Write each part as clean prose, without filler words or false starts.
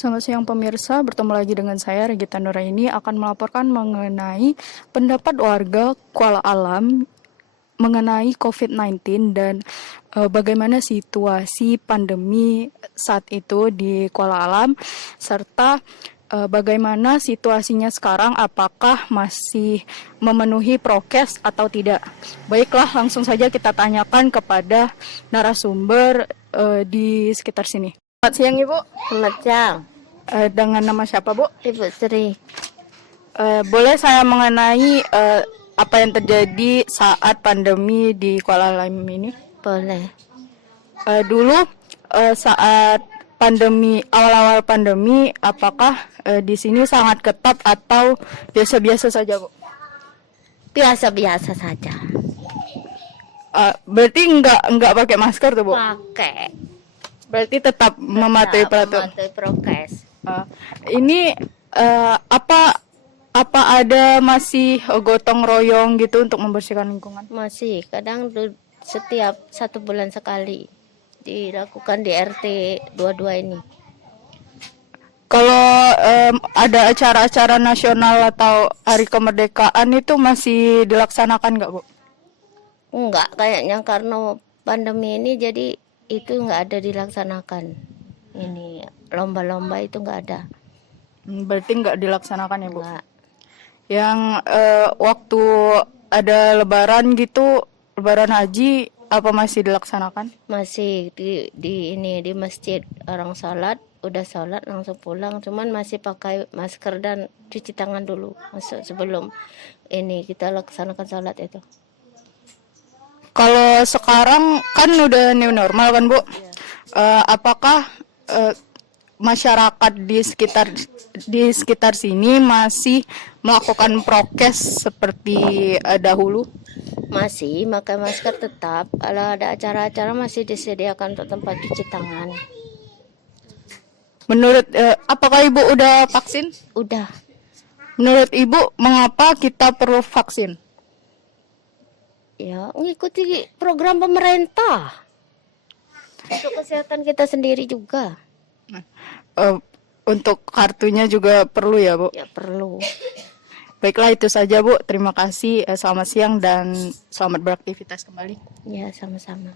Selamat siang pemirsa, bertemu lagi dengan saya Regita Nuraini akan melaporkan mengenai pendapat warga Kuala Alam mengenai COVID-19 dan bagaimana situasi pandemi saat itu di Kuala Alam serta bagaimana situasinya sekarang, apakah masih memenuhi prokes atau tidak. Baiklah, langsung saja kita tanyakan kepada narasumber di sekitar sini. Selamat siang Ibu. Selamat siang, Dengan nama siapa Bu? Ibu Sri. Boleh saya mengenai apa yang terjadi saat pandemi di Kuala Alam ini? Boleh. Dulu saat pandemi, awal-awal pandemi, apakah di sini sangat ketat atau biasa-biasa saja Bu? Biasa-biasa saja. Berarti nggak pakai masker tuh Bu? Pakai. Berarti tetap mematuhi peraturan. Mematuhi prokes. Ini apa ada masih gotong royong gitu untuk membersihkan lingkungan? Masih, kadang setiap 1 bulan sekali dilakukan di RT 22 ini. Kalau ada acara-acara nasional atau hari kemerdekaan itu masih dilaksanakan nggak Bu? Enggak, kayaknya karena pandemi ini jadi itu enggak ada dilaksanakan. Ini lomba-lomba itu enggak ada. Berarti nggak dilaksanakan ya Bu? Enggak. Yang waktu ada lebaran gitu, lebaran haji, apa masih dilaksanakan? Masih di masjid orang sholat, udah sholat langsung pulang, cuman masih pakai masker dan cuci tangan dulu masuk sebelum ini kita laksanakan sholat itu. Kalau sekarang kan udah new normal kan Bu? Apakah masyarakat di sekitar sini masih melakukan prokes seperti dahulu? Masih pakai masker tetap, kalau ada acara-acara masih disediakan untuk tempat cuci tangan. Menurut apakah Ibu udah vaksin? Udah. Menurut Ibu mengapa kita perlu vaksin? Ya, mengikuti program pemerintah untuk kesehatan kita sendiri juga. Untuk kartunya juga perlu ya Bu? Ya perlu. Baiklah itu saja Bu, terima kasih, selamat siang dan selamat beraktivitas kembali. Ya sama-sama.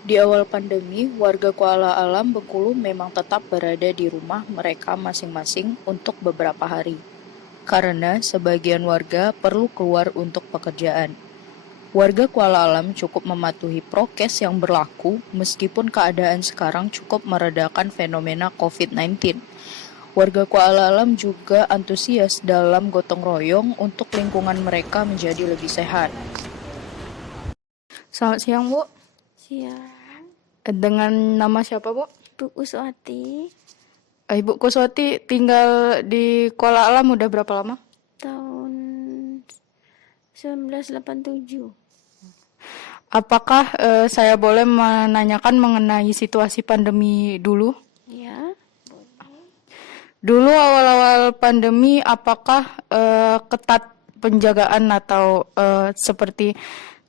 Di awal pandemi, warga Kuala Alam Bengkulu memang tetap berada di rumah mereka masing-masing untuk beberapa hari. Karena sebagian warga perlu keluar untuk pekerjaan. Warga Kuala Alam cukup mematuhi prokes yang berlaku meskipun keadaan sekarang cukup meredakan fenomena COVID-19. Warga Kuala Alam juga antusias dalam gotong royong untuk lingkungan mereka menjadi lebih sehat. Selamat siang Bu. Siang, Dengan nama siapa Bu? Bu Uswati. Ibu Kuswati tinggal di Kuala Alam udah berapa lama? Tahun 1987. Apakah saya boleh menanyakan mengenai situasi pandemi dulu? Ya. Dulu awal-awal pandemi apakah ketat penjagaan atau seperti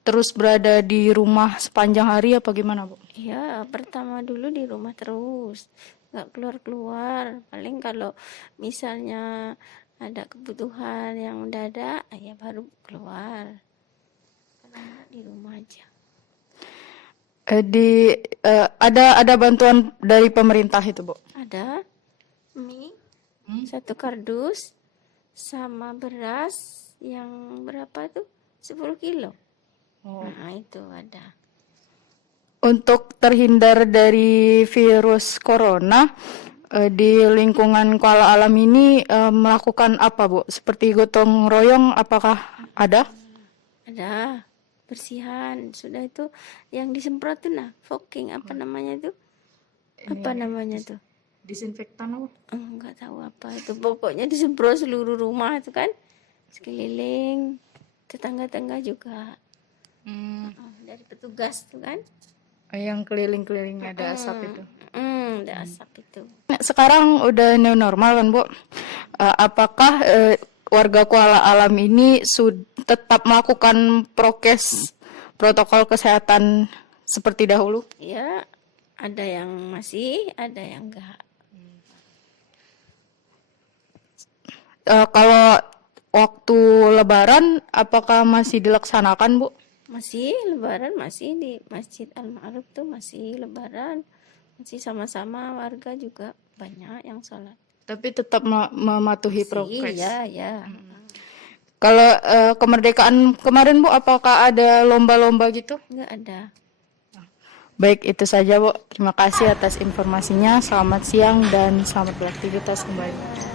terus berada di rumah sepanjang hari apa gimana Bu? Ya, pertama dulu di rumah terus, nggak keluar-keluar. Paling kalau misalnya ada kebutuhan yang mendadak, ya baru keluar. Kalau nggak di rumah aja. Ada bantuan dari pemerintah itu Bu? Ada mie, 1 kardus, sama beras yang berapa tuh? 10 kilo. Nah, itu ada. Untuk terhindar dari virus corona, di lingkungan Kuala Alam ini melakukan apa Bu? Seperti gotong royong apakah ada? Ada bersihan. Sudah itu yang disemprot tuh nah, fogging apa namanya tuh? Apa namanya tuh? Disinfektan apa? Enggak tahu apa itu. Pokoknya disemprot seluruh rumah itu kan. Sekeliling, tetangga-tangga juga. Dari petugas tuh kan. Yang keliling-keliling ada asap itu. Ada asap itu. Sekarang udah new normal kan Bu? Apakah warga Kuala Alam ini tetap melakukan prokes protokol kesehatan seperti dahulu? Ya, ada yang masih, ada yang enggak. Kalau waktu Lebaran, apakah masih dilaksanakan, Bu? Masih lebaran, masih di Masjid Al-Ma'ruf tuh masih lebaran, masih sama-sama warga juga banyak yang sholat. Tapi tetap mematuhi Masih, prokes. ya. Kalau kemerdekaan kemarin, Bu, apakah ada lomba-lomba gitu? Nggak ada. Baik, itu saja, Bu. Terima kasih atas informasinya. Selamat siang dan selamat beraktivitas kembali.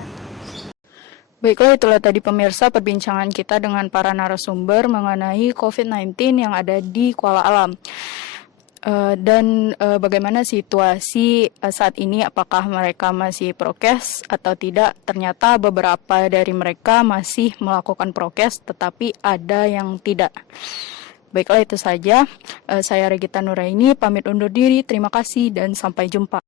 Baiklah, itulah tadi pemirsa perbincangan kita dengan para narasumber mengenai COVID-19 yang ada di Kuala Alam. Dan bagaimana situasi saat ini, apakah mereka masih prokes atau tidak. Ternyata beberapa dari mereka masih melakukan prokes, tetapi ada yang tidak. Baiklah, itu saja. Saya Regita Nuraini, pamit undur diri. Terima kasih dan sampai jumpa.